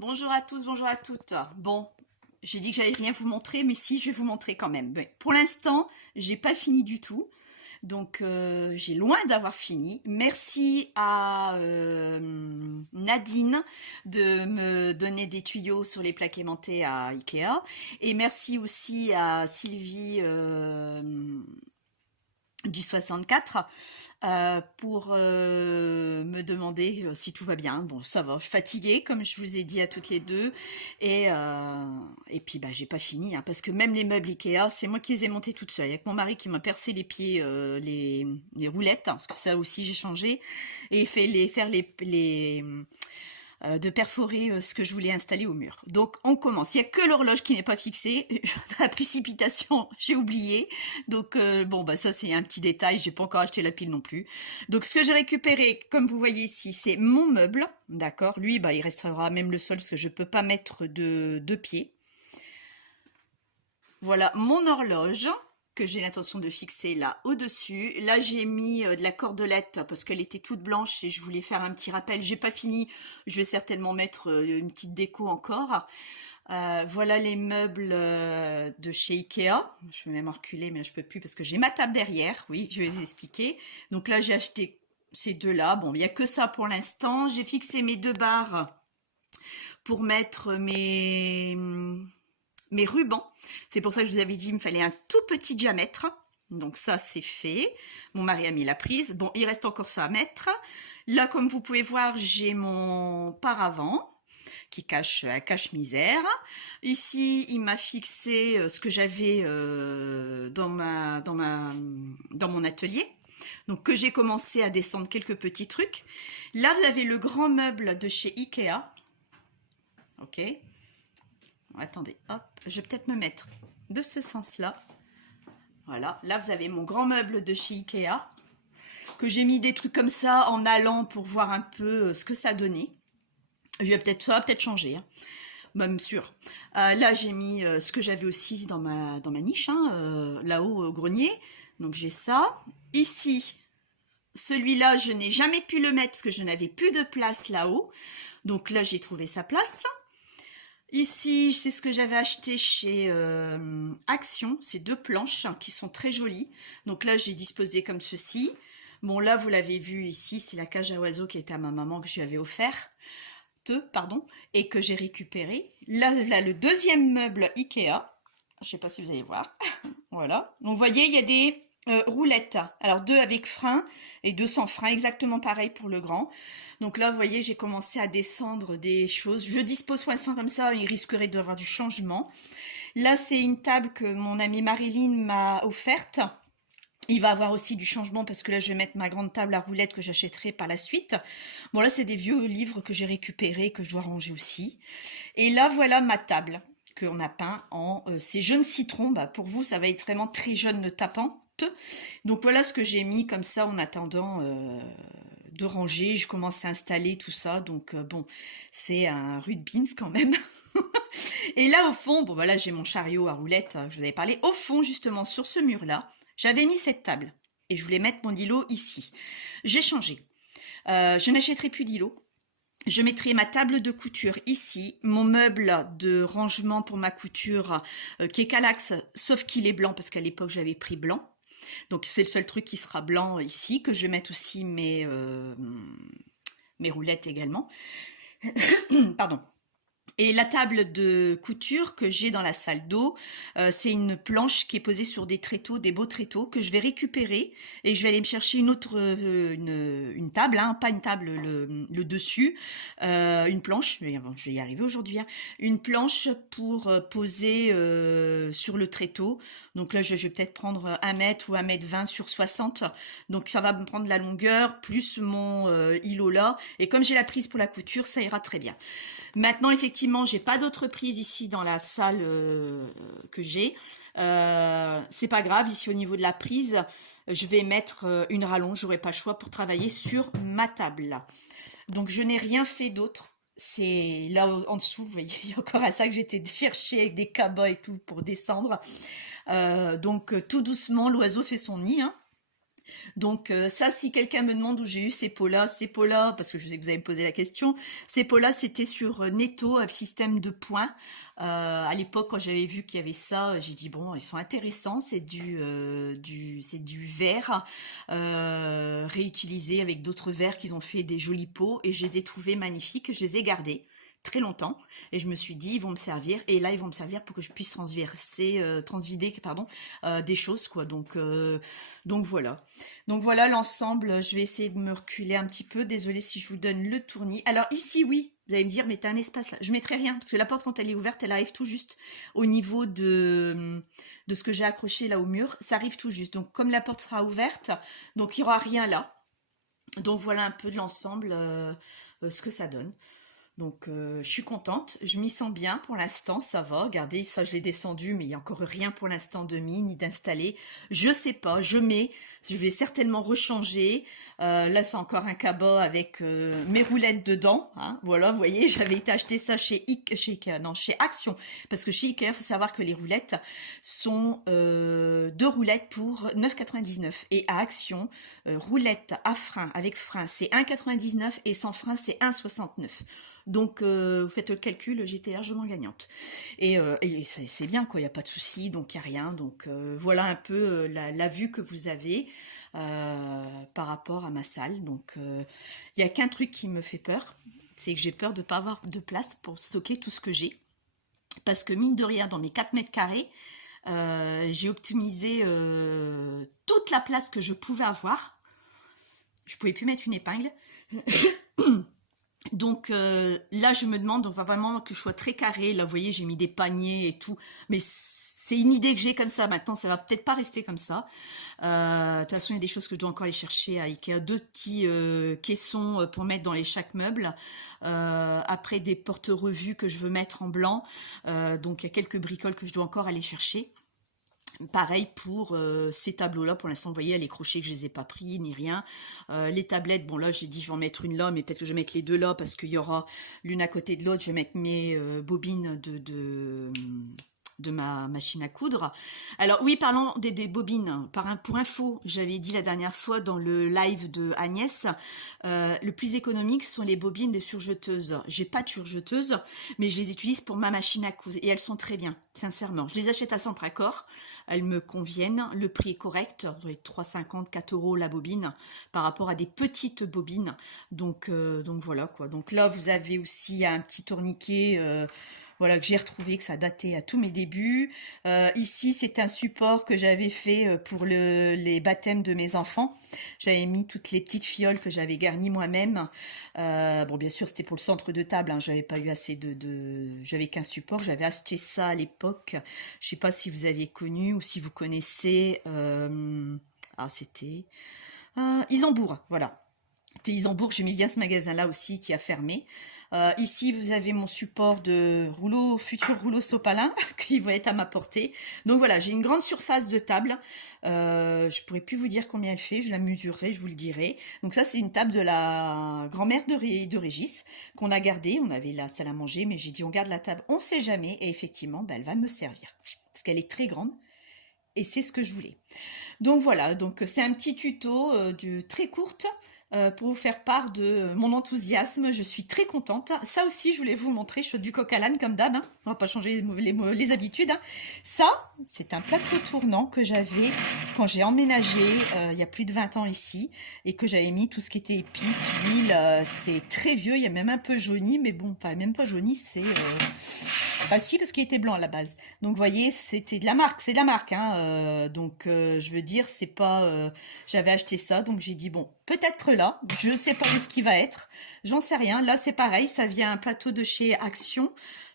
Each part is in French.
Bonjour à tous, bonjour à toutes. Bon, j'ai dit que j'allais rien vous montrer, mais si, je vais vous montrer quand même. Mais pour l'instant, j'ai pas fini du tout. Donc, j'ai loin d'avoir fini. Merci à Nadine de me donner des tuyaux sur les plaques aimantées à Ikea. Et merci aussi à Sylvie du 64 pour me demander si tout va bien. Bon, ça va, je suis fatiguée, comme je vous ai dit à toutes les deux. Et puis, bah, j'ai pas fini, hein, parce que même les meubles Ikea, c'est moi qui les ai montés toute seule. Il y a que mon mari qui m'a percé les pieds, les roulettes, hein, parce que ça aussi j'ai changé, et faire de perforer ce que je voulais installer au mur. Donc on commence. Il n'y a que l'horloge qui n'est pas fixée. La précipitation, j'ai oublié. Donc bon, bah ça c'est un petit détail. J'ai pas encore acheté la pile non plus. Donc ce que j'ai récupéré, comme vous voyez ici, c'est mon meuble. D'accord. Lui, bah il restera même le sol parce que je peux pas mettre de pied. Voilà mon horloge que j'ai l'intention de fixer là au-dessus. Là, j'ai mis de la cordelette parce qu'elle était toute blanche et je voulais faire un petit rappel. J'ai pas fini, je vais certainement mettre une petite déco encore. Voilà les meubles de chez Ikea. Je vais même reculer, mais là, je peux plus parce que j'ai ma table derrière. Oui, je vais vous expliquer. Donc là, j'ai acheté ces deux-là. Bon, il n'y a que ça pour l'instant. J'ai fixé mes deux barres pour mettre mes rubans. C'est pour ça que je vous avais dit il me fallait un tout petit diamètre. Donc ça, c'est fait. Mon mari a mis la prise. Bon, il reste encore ça à mettre. Là, comme vous pouvez voir, j'ai mon paravent qui cache un cache-misère. Ici, il m'a fixé ce que j'avais dans mon atelier. Donc que j'ai commencé à descendre quelques petits trucs. Là, vous avez le grand meuble de chez Ikea. Ok. Attendez, hop, je vais peut-être me mettre de ce sens-là. Voilà, là vous avez mon grand meuble de chez Ikea, que j'ai mis des trucs comme ça en allant pour voir un peu ce que ça donnait. Ça va peut-être changer, hein, même sûr. Là j'ai mis ce que j'avais aussi dans ma niche, hein, là-haut au grenier. Donc j'ai ça. Ici, celui-là, je n'ai jamais pu le mettre parce que je n'avais plus de place là-haut. Donc là, j'ai trouvé sa place. Ici, c'est ce que j'avais acheté chez Action, ces deux planches hein, qui sont très jolies. Donc là, j'ai disposé comme ceci. Bon, là, vous l'avez vu ici, c'est la cage à oiseaux qui était à ma maman que je lui avais offert, pardon, et que j'ai récupéré. Là, le deuxième meuble Ikea. Je ne sais pas si vous allez voir. Voilà. Donc, vous voyez, il y a des roulettes. Alors, deux avec frein et deux sans frein, exactement pareil pour le grand. Donc là, vous voyez, j'ai commencé à descendre des choses. Je dispose pour l'instant comme ça, il risquerait d'avoir du changement. Là, c'est une table que mon amie Marilyn m'a offerte. Il va avoir aussi du changement parce que là, je vais mettre ma grande table à roulettes que j'achèterai par la suite. Bon, là, c'est des vieux livres que j'ai récupérés, que je dois ranger aussi. Et là, voilà ma table qu'on a peint en ces jaunes citrons. Bah, pour vous, ça va être vraiment très jaune tapant. Donc voilà ce que j'ai mis comme ça en attendant de ranger. Je commence à installer tout ça. Donc bon, c'est un rude beans quand même. Et là au fond, bon voilà, j'ai mon chariot à roulettes, je vous avais parlé. Au fond, justement, sur ce mur-là, j'avais mis cette table. Et je voulais mettre mon îlot ici. J'ai changé. Je n'achèterai plus d'îlot. Je mettrai ma table de couture ici, mon meuble de rangement pour ma couture qui est Calax, sauf qu'il est blanc parce qu'à l'époque j'avais pris blanc. Donc c'est le seul truc qui sera blanc ici, que je vais mettre aussi mes roulettes également. Pardon. Et la table de couture que j'ai dans la salle d'eau, c'est une planche qui est posée sur des tréteaux, des beaux tréteaux que je vais récupérer et je vais aller me chercher une autre, une table, hein, pas une table, le dessus, une planche. Je vais y arriver aujourd'hui. Hein, une planche pour poser sur le tréteau. Donc là, je vais peut-être prendre 1 mètre ou 1,20 m sur 60. Donc ça va me prendre la longueur plus mon îlot là. Et comme j'ai la prise pour la couture, ça ira très bien. Maintenant, effectivement, j'ai pas d'autre prise ici dans la salle que j'ai. C'est pas grave, ici au niveau de la prise, je vais mettre une rallonge, j'aurai pas le choix pour travailler sur ma table. Donc je n'ai rien fait d'autre. C'est là en dessous, vous voyez, il y a encore à ça que j'étais chercher avec des cabas et tout pour descendre. Donc tout doucement, l'oiseau fait son nid. Hein. Donc ça, si quelqu'un me demande où j'ai eu ces pots-là, parce que je sais que vous allez me poser la question, ces pots-là, c'était sur Netto, un système de points. À l'époque, quand j'avais vu qu'il y avait ça, j'ai dit bon, ils sont intéressants, c'est du verre réutilisé avec d'autres verres qu'ils ont fait des jolis pots, et je les ai trouvés magnifiques, je les ai gardés très longtemps, et je me suis dit ils vont me servir, et là ils vont me servir pour que je puisse transvider pardon, des choses quoi, donc voilà. Donc voilà l'ensemble, je vais essayer de me reculer un petit peu, désolée si je vous donne le tournis. Alors ici oui, vous allez me dire mais t'as un espace là, je mettrai rien, parce que la porte quand elle est ouverte, elle arrive tout juste au niveau de ce que j'ai accroché là au mur, ça arrive tout juste, donc comme la porte sera ouverte, donc il n'y aura rien là. Donc voilà un peu de l'ensemble, ce que ça donne. Donc je suis contente, je m'y sens bien pour l'instant, ça va. Regardez, ça je l'ai descendu, mais il n'y a encore rien pour l'instant de mis ni d'installé. Je sais pas, je vais certainement rechanger. Là c'est encore un cabas avec mes roulettes dedans. Hein. Voilà, vous voyez, j'avais été acheter ça chez Ikea, non, chez Action. Parce que chez Ikea, il faut savoir que les roulettes sont 2 roulettes pour 9,99. Et à Action, roulette à frein, avec frein, c'est 1,99 et sans frein, c'est 1,69. Donc, vous faites le calcul, j'étais largement gagnante. Et c'est bien, quoi, il n'y a pas de souci, donc il n'y a rien. Donc, voilà un peu la vue que vous avez par rapport à ma salle. Donc, il n'y a qu'un truc qui me fait peur, c'est que j'ai peur de ne pas avoir de place pour stocker tout ce que j'ai. Parce que mine de rien, dans mes 4 mètres carrés, j'ai optimisé toute la place que je pouvais avoir. Je ne pouvais plus mettre une épingle. Donc là, je me demande, on va vraiment que je sois très carré. Là, vous voyez, j'ai mis des paniers et tout. Mais c'est une idée que j'ai comme ça. Maintenant, ça va peut-être pas rester comme ça. De toute façon, il y a des choses que je dois encore aller chercher à Ikea. 2 petits caissons pour mettre dans les chaque meuble. Après, des porte-revues que je veux mettre en blanc. Donc, il y a quelques bricoles que je dois encore aller chercher. Pareil pour ces tableaux-là, pour l'instant, vous voyez, les crochets que je les ai pas pris, ni rien. Les tablettes, bon là, j'ai dit je vais en mettre une là, mais peut-être que je vais mettre les deux là, parce qu'il y aura l'une à côté de l'autre. Je vais mettre mes bobines de ma machine à coudre. Alors oui, parlons des bobines, pour info, j'avais dit la dernière fois dans le live de Agnès, le plus économique sont les bobines de surjeteuses. J'ai pas de surjeteuse, mais je les utilise pour ma machine à coudre, et elles sont très bien, sincèrement. Je les achète à Centracor, elles me conviennent, le prix est correct, 3,50, 4 € la bobine, par rapport à des petites bobines, donc voilà quoi. Donc là, vous avez aussi un petit tourniquet, voilà, que j'ai retrouvé, que ça datait à tous mes débuts. Ici, c'est un support que j'avais fait pour les baptêmes de mes enfants. J'avais mis toutes les petites fioles que j'avais garnies moi-même. Bon, bien sûr, c'était pour le centre de table. Hein. J'avais pas eu assez j'avais qu'un support. J'avais acheté ça à l'époque. Je sais pas si vous avez connu ou si vous connaissez. C'était Isambourg, voilà. C'était Isambourg, j'aimais bien ce magasin-là aussi qui a fermé. Ici, vous avez mon support de futur rouleau sopalin qui va être à ma portée. Donc voilà, j'ai une grande surface de table. Je pourrais plus vous dire combien elle fait, je la mesurerai, je vous le dirai. Donc ça, c'est une table de la grand-mère de Régis qu'on a gardée. On avait la salle à manger, mais j'ai dit on garde la table, on sait jamais. Et effectivement, elle va me servir parce qu'elle est très grande. Et c'est ce que je voulais. Donc voilà, donc c'est un petit tuto très courte pour vous faire part de mon enthousiasme. Je suis très contente. Ça aussi, je voulais vous montrer. Je suis du coq à l'âne comme d'hab. Hein. On va pas changer les habitudes. Hein. Ça, c'est un plateau tournant que j'avais quand j'ai emménagé il y a plus de 20 ans ici et que j'avais mis tout ce qui était épices, huile. C'est très vieux. Il y a même un peu jauni, mais bon, pas même pas jauni. C'est bah si, parce qu'il était blanc à la base. Donc, vous voyez, c'était de la marque. C'est de la marque. Hein. Je veux dire, c'est pas... j'avais acheté ça, donc j'ai dit, bon, peut-être là. Je sais pas où ce qui va être. J'en sais rien. Là, c'est pareil. Ça vient un plateau de chez Action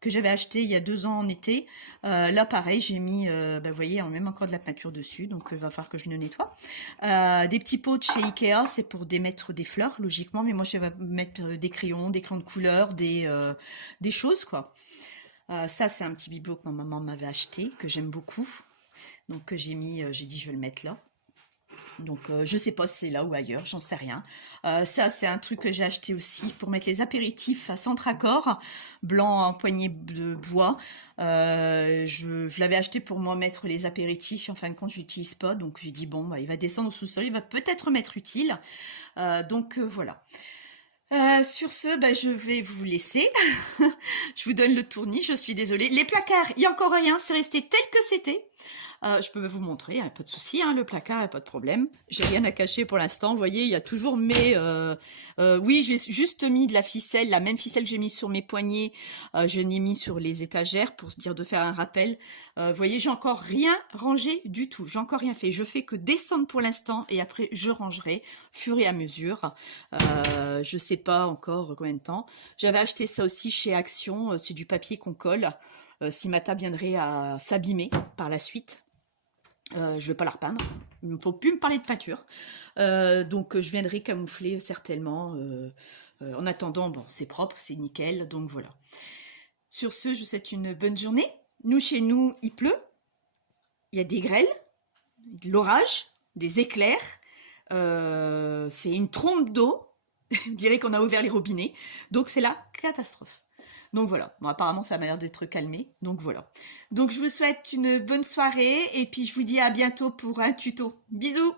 que j'avais acheté il y a 2 ans en été. Là, pareil, j'ai mis, vous voyez, même encore de la peinture dessus. Donc, il va falloir que je le nettoie. Des petits pots de chez Ikea, c'est pour démettre des fleurs, logiquement. Mais moi, je vais mettre des crayons de couleur, des choses, quoi. Ça, c'est un petit bibelot que ma maman m'avait acheté, que j'aime beaucoup. Donc, j'ai dit, je vais le mettre là. Donc, je sais pas si c'est là ou ailleurs, j'en sais rien. Ça, c'est un truc que j'ai acheté aussi pour mettre les apéritifs à Centracor, blanc en poignée de bois. Je l'avais acheté pour moi mettre les apéritifs, et en fin de compte, je l'utilise pas. Donc, j'ai dit, bon, bah, il va descendre au sous-sol, il va peut-être m'être utile. Voilà. Sur ce, bah, je vais vous laisser. Je vous donne le tournis, je suis désolée. Les placards, il n'y a encore rien, c'est resté tel que c'était. Je peux vous montrer, pas de souci, hein, le placard, pas de problème. J'ai rien à cacher pour l'instant, vous voyez, il y a toujours mes... oui, j'ai juste mis de la ficelle, la même ficelle que j'ai mis sur mes poignets, je l'ai mis sur les étagères pour se dire de faire un rappel. Vous voyez, j'ai encore rien rangé du tout, j'ai encore rien fait. Je fais que descendre pour l'instant et après je rangerai, fur et à mesure. Je sais pas encore combien de temps. J'avais acheté ça aussi chez Action, c'est du papier qu'on colle. Si ma table viendrait à s'abîmer par la suite, je vais pas la repeindre. Il ne faut plus me parler de peinture. Donc je viendrai camoufler certainement. En attendant, bon, c'est propre, c'est nickel. Donc voilà. Sur ce, je vous souhaite une bonne journée. Nous, chez nous, il pleut. Il y a des grêles, de l'orage, des éclairs. C'est une trompe d'eau. Je dirais qu'on a ouvert les robinets. Donc c'est la catastrophe. Donc voilà, bon, apparemment ça m'a l'air d'être calmé, donc voilà. Donc je vous souhaite une bonne soirée et puis je vous dis à bientôt pour un tuto. Bisous!